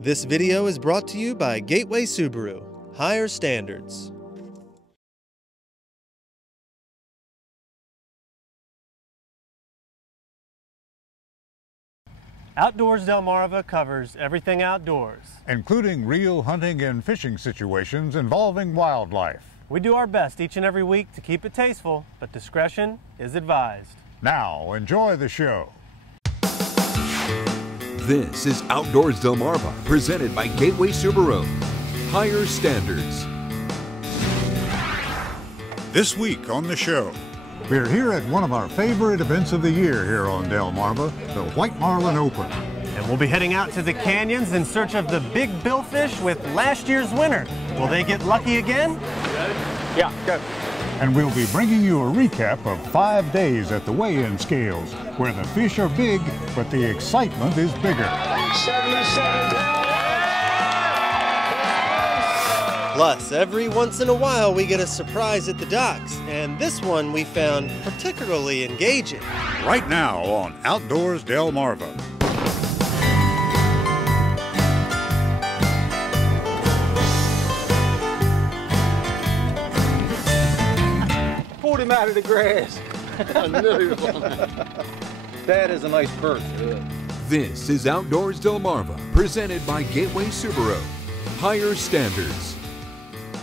This video is brought to you by Gateway Subaru. Higher standards. Outdoors Delmarva covers everything outdoors, including real hunting and fishing situations involving wildlife. We do our best each and every week to keep it tasteful, but discretion is advised. Now, enjoy the show. This is Outdoors Delmarva, presented by Gateway Subaru. Higher standards. This week on the show, we're here at one of our favorite events of the year here on Delmarva, the White Marlin Open. And we'll be heading out to the canyons in search of the big billfish with last year's winner. Will they get lucky again? Yeah, go. And we'll be bringing you a recap of 5 days at the weigh-in scales, where the fish are big, but the excitement is bigger. 77 pounds. Plus, every once in a while we get a surprise at the docks, and this one we found particularly engaging. Right now on Outdoors Delmarva. Pulled him out of the grass. I knew he was on that. That is a nice perch. Yeah. This is Outdoors Delmarva, presented by Gateway Subaru. Higher standards.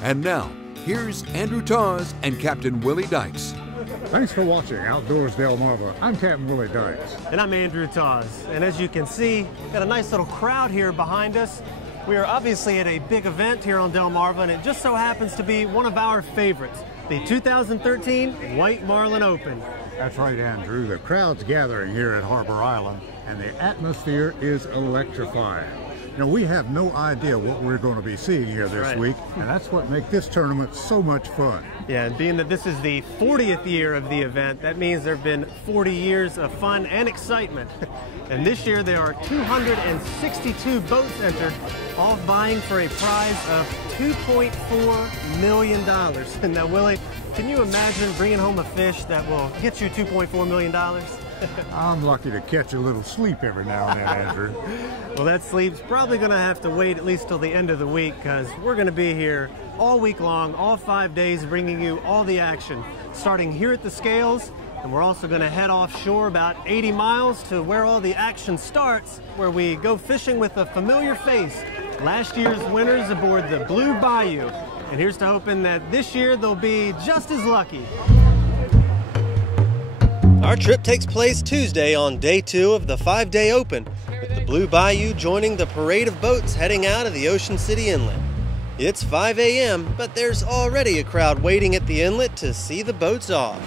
And now, here's Andrew Tawes and Captain Willie Dykes. Thanks for watching Outdoors Delmarva. I'm Captain Willie Dykes. And I'm Andrew Tawes. And as you can see, we've got a nice little crowd here behind us. We are obviously at a big event here on Delmarva, and it just so happens to be one of our favorites, the 2013 White Marlin Open. That's right, Andrew. The crowd's gathering here at Harbor Island, and the atmosphere is electrifying. Now, we have no idea what we're going to be seeing here this week, and that's what makes this tournament so much fun. Yeah, and being that this is the 40th year of the event, that means there have been 40 years of fun and excitement. And this year there are 262 boats entered, all vying for a prize of $2.4 million. And now, Willie, can you imagine bringing home a fish that will get you $2.4 million? I'm lucky to catch a little sleep every now and then, Andrew. Well, that sleep's probably going to have to wait at least till the end of the week, because we're going to be here all week long, all 5 days, bringing you all the action, starting here at the scales, and we're also going to head offshore about 80 miles to where all the action starts, where we go fishing with a familiar face, last year's winners aboard the Blue Bayou. And here's to hoping that this year they'll be just as lucky. Our trip takes place Tuesday on day 2 of the 5-day Open, with the Blue Bayou joining the parade of boats heading out of the Ocean City Inlet. It's 5 a.m., but there's already a crowd waiting at the inlet to see the boats off.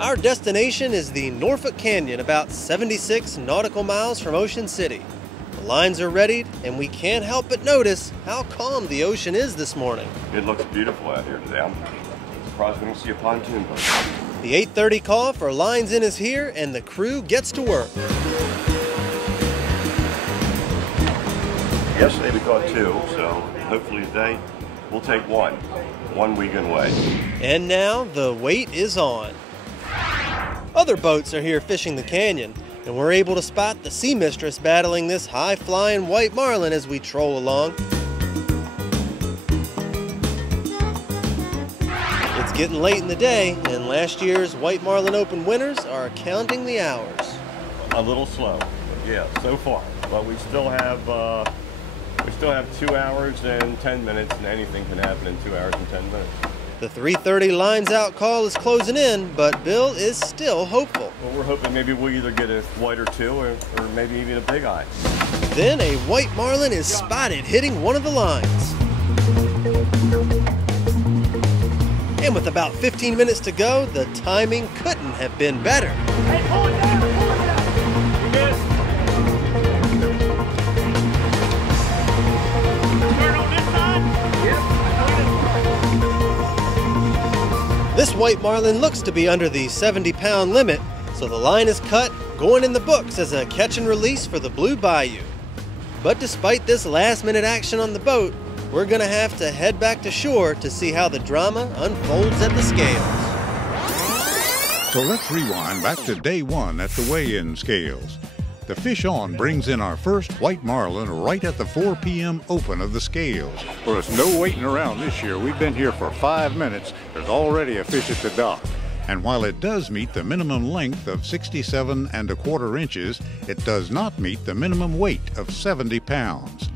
Our destination is the Norfolk Canyon, about 76 nautical miles from Ocean City. The lines are readied, and we can't help but notice how calm the ocean is this morning. It looks beautiful out here today. I'm surprised we don't see a pontoon boat. The 8:30 call for lines in is here, and the crew gets to work. Yesterday we caught 2, so hopefully today we'll take 1 weekend way. And now the wait is on. Other boats are here fishing the canyon, and we're able to spot the Sea Mistress battling this high-flying white marlin as we troll along. It's getting late in the day, and last year's White Marlin Open winners are counting the hours. A little slow, yeah, so far, but we still have 2 hours and 10 minutes, and anything can happen in 2 hours and 10 minutes. The 3:30 lines out call is closing in, but Bill is still hopeful. Well, we're hoping maybe we'll either get a white or 2, or maybe even a big eye. Then a white marlin is spotted hitting one of the lines. And with about 15 minutes to go, the timing couldn't have been better. Hey, pull it down, pull it down. You good? Turn on this side? Yep. This white marlin looks to be under the 70-pound limit, so the line is cut, going in the books as a catch and release for the Blue Bayou. But despite this last-minute action on the boat, we're gonna have to head back to shore to see how the drama unfolds at the scales. So let's rewind back to day 1 at the weigh-in scales. The fish on brings in our first white marlin right at the 4 p.m. open of the scales. Well, there's no waiting around this year. We've been here for 5 minutes. There's already a fish at the dock. And while it does meet the minimum length of 67 1/4 inches, it does not meet the minimum weight of 70 pounds.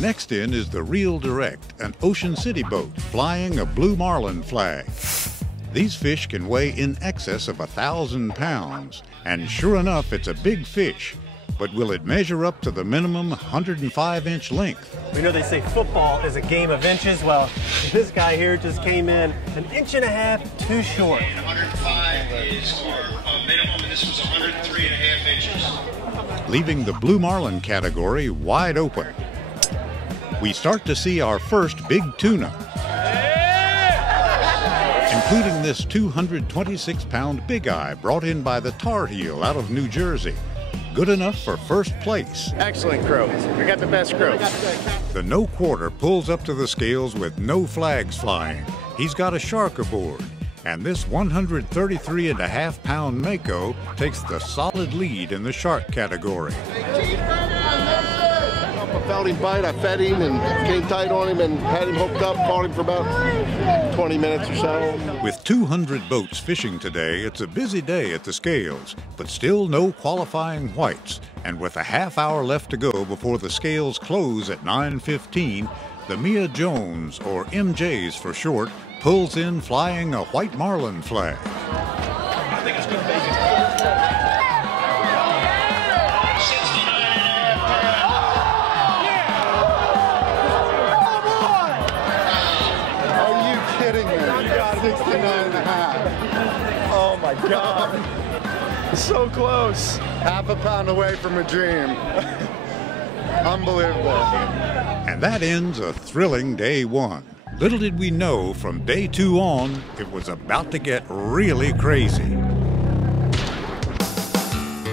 Next in is the Reel Direct, an Ocean City boat flying a blue marlin flag. These fish can weigh in excess of 1,000 pounds, and sure enough, it's a big fish. But will it measure up to the minimum 105-inch length? We know they say football is a game of inches. Well, this guy here just came in 1.5 inches too short. 105 is our minimum, and this was 103.5 inches. Leaving the blue marlin category wide open. We start to see our first big tuna, including this 226-pound big eye brought in by the Tar Heel out of New Jersey. Good enough for first place. Excellent crew. We got the best crew. The no quarter pulls up to the scales with no flags flying. He's got a shark aboard, and this 133.5-pound Mako takes the solid lead in the shark category. I felt him bite, I fed him and came tight on him and had him hooked up, caught him for about 20 minutes or so. With 200 boats fishing today, it's a busy day at the scales, but still no qualifying whites. And with a half-hour left to go before the scales close at 9:15, the Mia Jones, or MJs for short, pulls in flying a white marlin flag. I think it's going to make it. Oh my God. So close. Half a pound away from a dream. Unbelievable. And that ends a thrilling day one. Little did we know from day 2 on, it was about to get really crazy.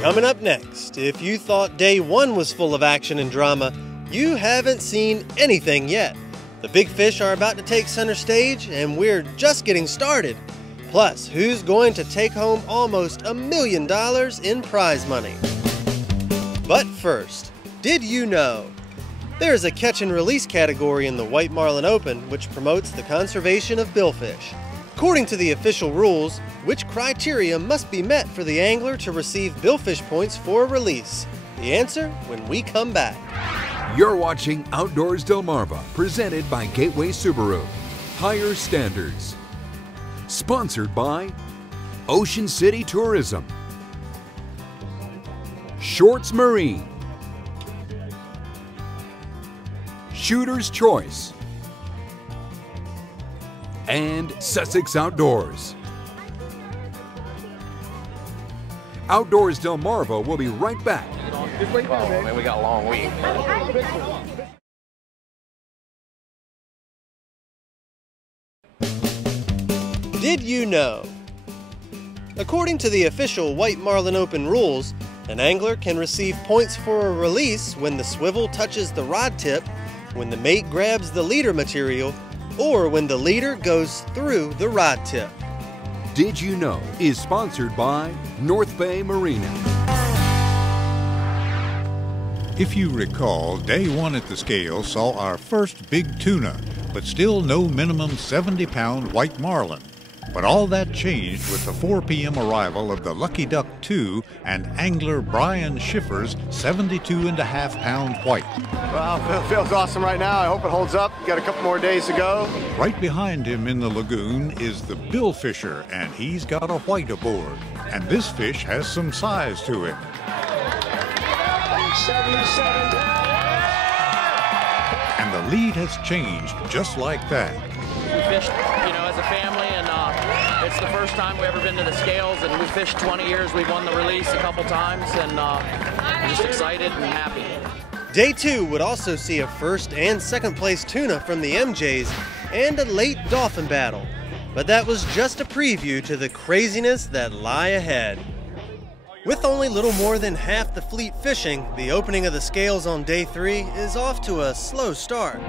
Coming up next, if you thought day 1 was full of action and drama, you haven't seen anything yet. The big fish are about to take center stage, and we're just getting started. Plus, who's going to take home almost $1 million in prize money? But first, did you know? There is a catch and release category in the White Marlin Open which promotes the conservation of billfish. According to the official rules, which criteria must be met for the angler to receive billfish points for a release? The answer when we come back. You're watching Outdoors Delmarva, presented by Gateway Subaru. Higher standards. Sponsored by Ocean City Tourism, Shorts Marine, Shooter's Choice, and Sussex Outdoors. Outdoors Delmarva will be right back. Oh, man, we got a long week. Did you know? According to the official White Marlin Open rules, an angler can receive points for a release when the swivel touches the rod tip, when the mate grabs the leader material, or when the leader goes through the rod tip. Did You Know is sponsored by North Bay Marina. If you recall, day 1 at the scale saw our first big tuna, but still no minimum 70-pound white marlin. But all that changed with the 4 p.m. arrival of the Lucky Duck 2 and angler Brian Schiffer's 72.5-pound white. Well, it feels awesome right now. I hope it holds up. Got a couple more days to go. Right behind him in the lagoon is the Bill Fisher, and he's got a white aboard. And this fish has some size to it. 77 pounds. And the lead has changed just like that. We fished, as a family, and it's the first time we've ever been to the scales, and we've fished 20 years. We've won the release a couple times, and we're just excited and happy. Day 2 would also see a first and second place tuna from the MJs and a late dolphin battle. But that was just a preview to the craziness that lie ahead. With only little more than half the fleet fishing, the opening of the scales on day 3 is off to a slow start.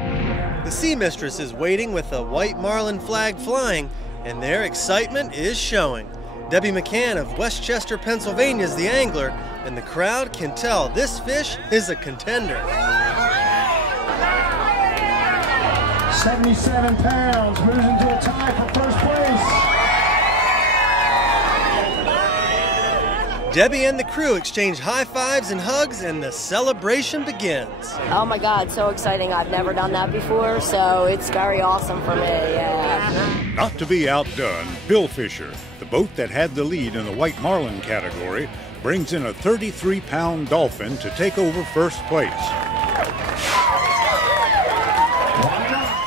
The Sea Mistress is waiting with a white marlin flag flying, and their excitement is showing. Debbie McCann of Westchester, Pennsylvania is the angler, and the crowd can tell this fish is a contender. 77 pounds, moves into a tie for first place. Debbie and the crew exchange high fives and hugs, and the celebration begins. Oh my God, so exciting. I've never done that before, so it's very awesome for me, yeah. Not to be outdone, Bill Fisher, the boat that had the lead in the white marlin category, brings in a 33-pound dolphin to take over first place.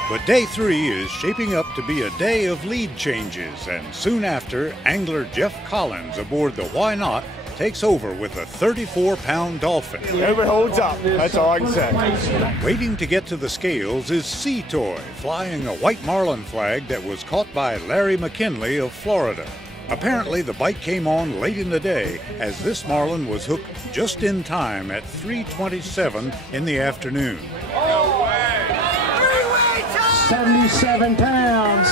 But day 3 is shaping up to be a day of lead changes, and soon after, angler Jeff Collins aboard the Why Not takes over with a 34-pound dolphin. It holds up, that's all I can say. Waiting to get to the scales is Sea Toy, flying a white marlin flag that was caught by Larry McKinley of Florida. Apparently the bite came on late in the day, as this marlin was hooked just in time at 3:27 in the afternoon. 77 pounds.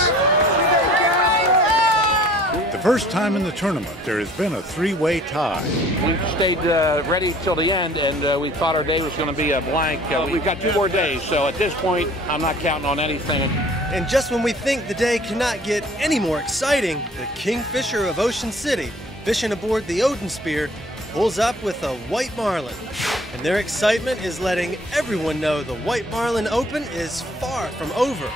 The first time in the tournament, there has been a 3-way tie. We stayed ready till the end, and we thought our day was going to be a blank. We've got 2 more days, so at this point, I'm not counting on anything. And just when we think the day cannot get any more exciting, the Kingfisher of Ocean City, fishing aboard the Odin Spear, pulls up with a white marlin. And their excitement is letting everyone know the White Marlin Open is far from over.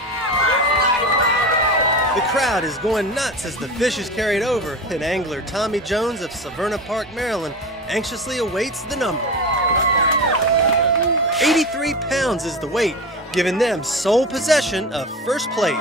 The crowd is going nuts as the fish is carried over, and angler Tommy Jones of Severna Park, Maryland, anxiously awaits the number. 83 pounds is the weight, giving them sole possession of first place.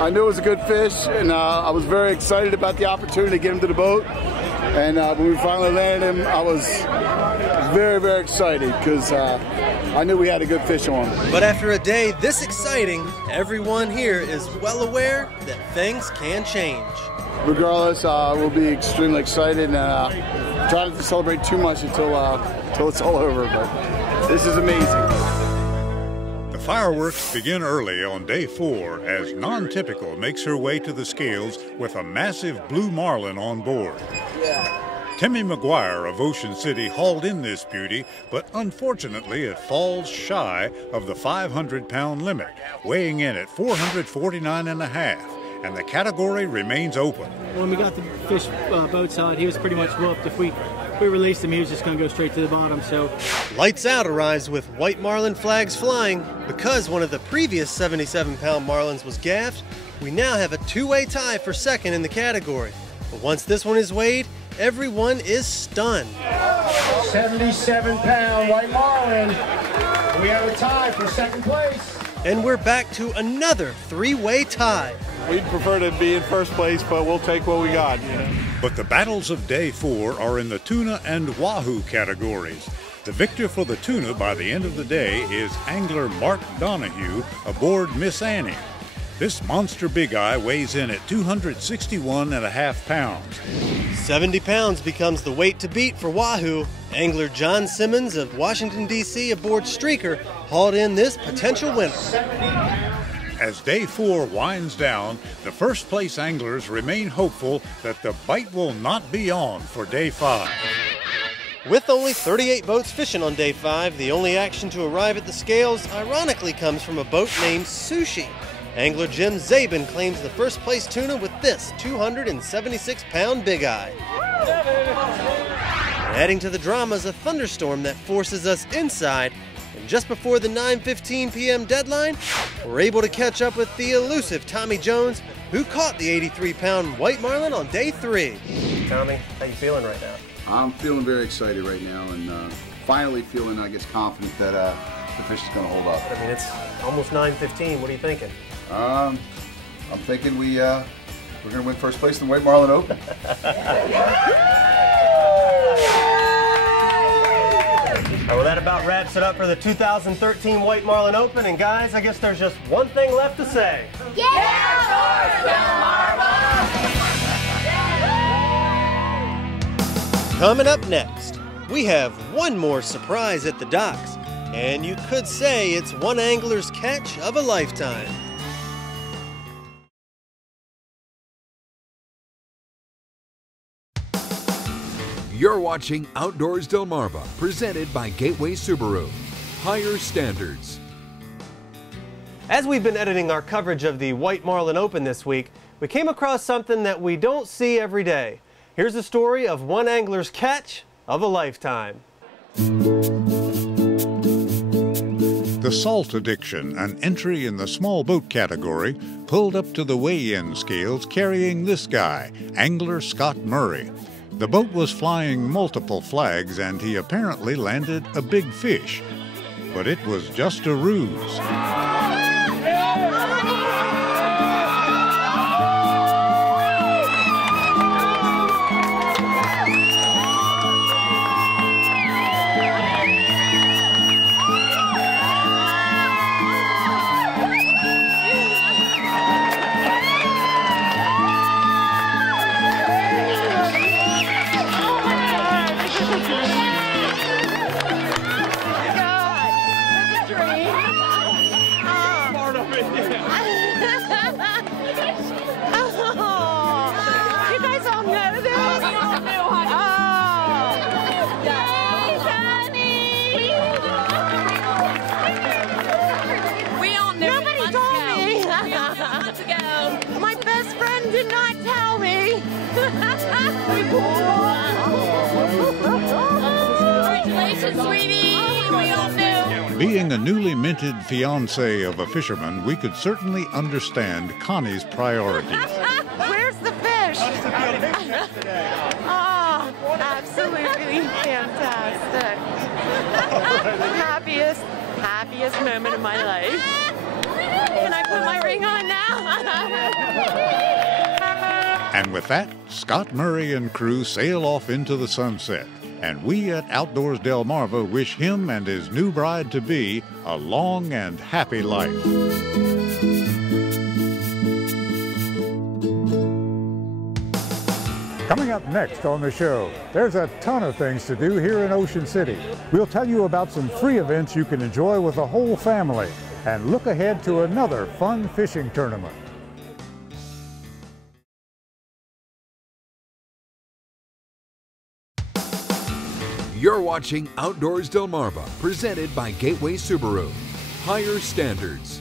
I knew it was a good fish, and I was very excited about the opportunity to get him to the boat. And when we finally landed him, I was very, very excited because I knew we had a good fish on. But after a day this exciting, everyone here is well aware that things can change. Regardless, we'll be extremely excited, and try not to celebrate too much until it's all over. But this is amazing. Fireworks begin early on day 4 as Non-Typical makes her way to the scales with a massive blue marlin on board. Timmy McGuire of Ocean City hauled in this beauty, but unfortunately it falls shy of the 500-pound limit, weighing in at 449.5, and the category remains open. When we got the fish boat side, he was pretty much whooped. If we released him, he was just going to go straight to the bottom. So Lights Out arrives with white marlin flags flying. Because one of the previous 77-pound marlins was gaffed, we now have a 2-way tie for second in the category. But once this one is weighed, everyone is stunned. 77-pound white marlin. We have a tie for second place. And we're back to another 3-way tie. We'd prefer to be in first place, but we'll take what we got, you know. But the battles of day 4 are in the tuna and wahoo categories. The victor for the tuna by the end of the day is angler Mark Donahue aboard Miss Annie. This monster big eye weighs in at 261.5 pounds. 70 pounds becomes the weight to beat for wahoo. Angler John Simmons of Washington, D.C. aboard Streaker hauled in this potential winner. As day 4 winds down, the first place anglers remain hopeful that the bite will not be on for day 5. With only 38 boats fishing on day 5, the only action to arrive at the scales ironically comes from a boat named Sushi. Angler Jim Zabin claims the first place tuna with this 276-pound big eye. Adding to the drama is a thunderstorm that forces us inside, and just before the 9:15 p.m. deadline, we're able to catch up with the elusive Tommy Jones, who caught the 83-pound white marlin on day 3. Tommy, how you feeling right now? I'm feeling very excited right now, and finally feeling, I guess, confident that the fish is going to hold up. I mean, it's almost 9:15. What are you thinking? I'm thinking we're going to win first place in the White Marlin Open. Well, that about wraps it up for the 2013 White Marlin Open. And guys, I guess there's just one thing left to say. Coming up next, we have one more surprise at the docks, and you could say it's one angler's catch of a lifetime. You're watching Outdoors Delmarva, presented by Gateway Subaru. Higher standards. As we've been editing our coverage of the White Marlin Open this week, we came across something that we don't see every day. Here's the story of one angler's catch of a lifetime. The salt addiction, an entry in the small boat category, pulled up to the weigh-in scales carrying this guy, angler Scott Murray. The boat was flying multiple flags and he apparently landed a big fish. But it was just a ruse. Congratulations, sweetie! We all knew. Being a newly minted fiancé of a fisherman, we could certainly understand Connie's priorities. Where's the fish? Oh, absolutely fantastic. Happiest moment of my life. Can I put my ring on now? And with that, Scott Murray and crew sail off into the sunset. And we at Outdoors Delmarva wish him and his new bride-to-be a long and happy life. Coming up next on the show, there's a ton of things to do here in Ocean City. We'll tell you about some free events you can enjoy with the whole family and look ahead to another fun fishing tournament. You're watching Outdoors Delmarva, presented by Gateway Subaru. Higher standards.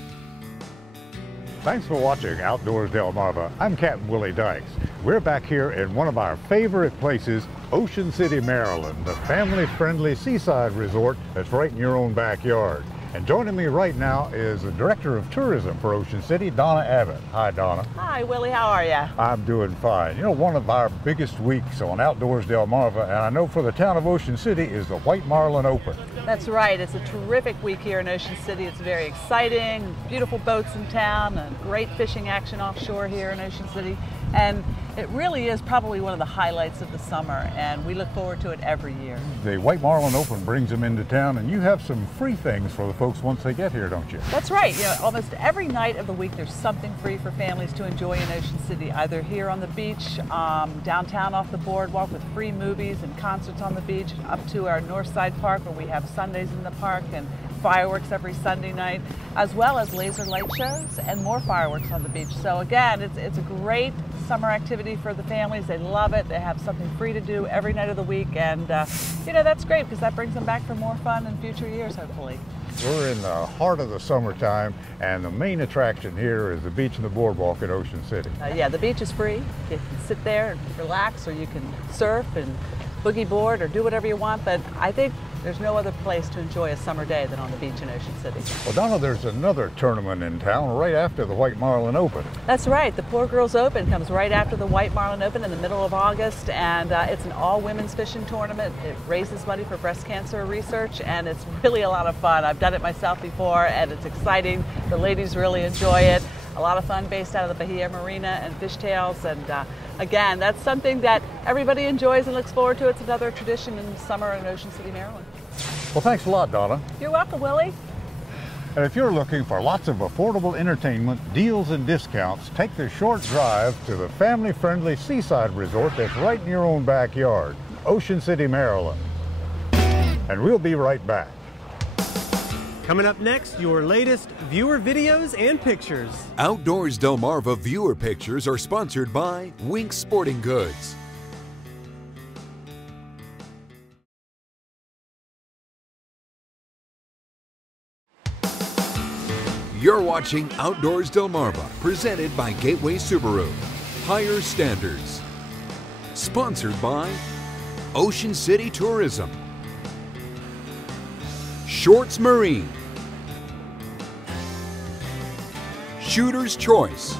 Thanks for watching Outdoors Delmarva. I'm Captain Willie Dykes. We're back here in one of our favorite places, Ocean City, Maryland, the family-friendly seaside resort that's right in your own backyard. And joining me right now is the Director of Tourism for Ocean City, Donna Abbott. Hi, Donna. Hi, Willie. How are you? I'm doing fine. You know, one of our biggest weeks on Outdoors Delmarva, and I know for the town of Ocean City, is the White Marlin Open. That's right. It's a terrific week here in Ocean City. It's very exciting, beautiful boats in town, and great fishing action offshore here in Ocean City. And it really is probably one of the highlights of the summer, and we look forward to it every year. The White Marlin Open brings them into town, and you have some free things for the folks once they get here, don't you? That's right. You know, almost every night of the week there's something free for families to enjoy in Ocean City, either here on the beach, downtown off the boardwalk with free movies and concerts on the beach, up to our North Side Park where we have Sundays in the park and fireworks every Sunday night, as well as laser light shows and more fireworks on the beach. So again, it's a great summer activity for the families. They love it. They have something free to do every night of the week, and you know, that's great because that brings them back for more fun in future years, hopefully. We're in the heart of the summertime, and the main attraction here is the beach and the boardwalk at Ocean City. Yeah, the beach is free. You can sit there and relax, or you can surf and boogie board or do whatever you want, but I think there's no other place to enjoy a summer day than on the beach in Ocean City. Well, Donna, there's another tournament in town right after the White Marlin Open. That's right. The Poor Girls Open comes right after the White Marlin Open in the middle of August, and it's an all-women's fishing tournament. It raises money for breast cancer research, and it's really a lot of fun. I've done it myself before, and it's exciting. The ladies really enjoy it. A lot of fun based out of the Bahia Marina and Fishtails, and again, that's something that everybody enjoys and looks forward to. It's another tradition in summer in Ocean City, Maryland. Well, thanks a lot, Donna. You're welcome, Willie. And if you're looking for lots of affordable entertainment, deals, and discounts, take the short drive to the family-friendly seaside resort that's right in your own backyard, Ocean City, Maryland. and we'll be right back. Coming up next, your latest viewer videos and pictures. Outdoors Delmarva viewer pictures are sponsored by Wink Sporting Goods. You're watching Outdoors Delmarva, presented by Gateway Subaru. Higher Standards. Sponsored by Ocean City Tourism. Shorts Marine. Shooter's Choice.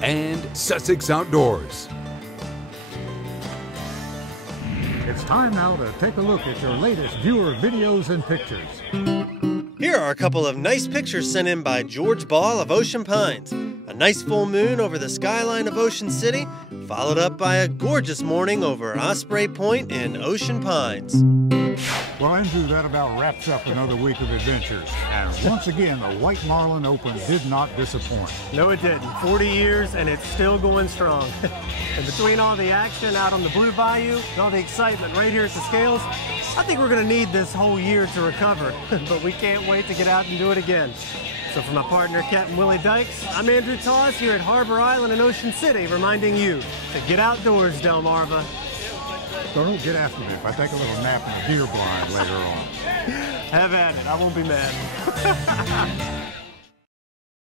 And Sussex Outdoors. It's time now to take a look at your latest viewer videos and pictures. Here are a couple of nice pictures sent in by George Ball of Ocean Pines. A nice full moon over the skyline of Ocean City, followed up by a gorgeous morning over Osprey Point in Ocean Pines. Well, Andrew, that about wraps up another week of adventures. And once again, the White Marlin Open did not disappoint. No, it didn't. 40 years, and it's still going strong. And between all the action out on the Blue Bayou and all the excitement right here at the scales, I think we're going to need this whole year to recover. But we can't wait to get out and do it again. So for my partner, Captain Willie Dykes, I'm Andrew Taws here at Harbor Island in Ocean City, reminding you to get outdoors, Delmarva. So don't get after me if I take a little nap in the deer blind later on. Have at it. I won't be mad.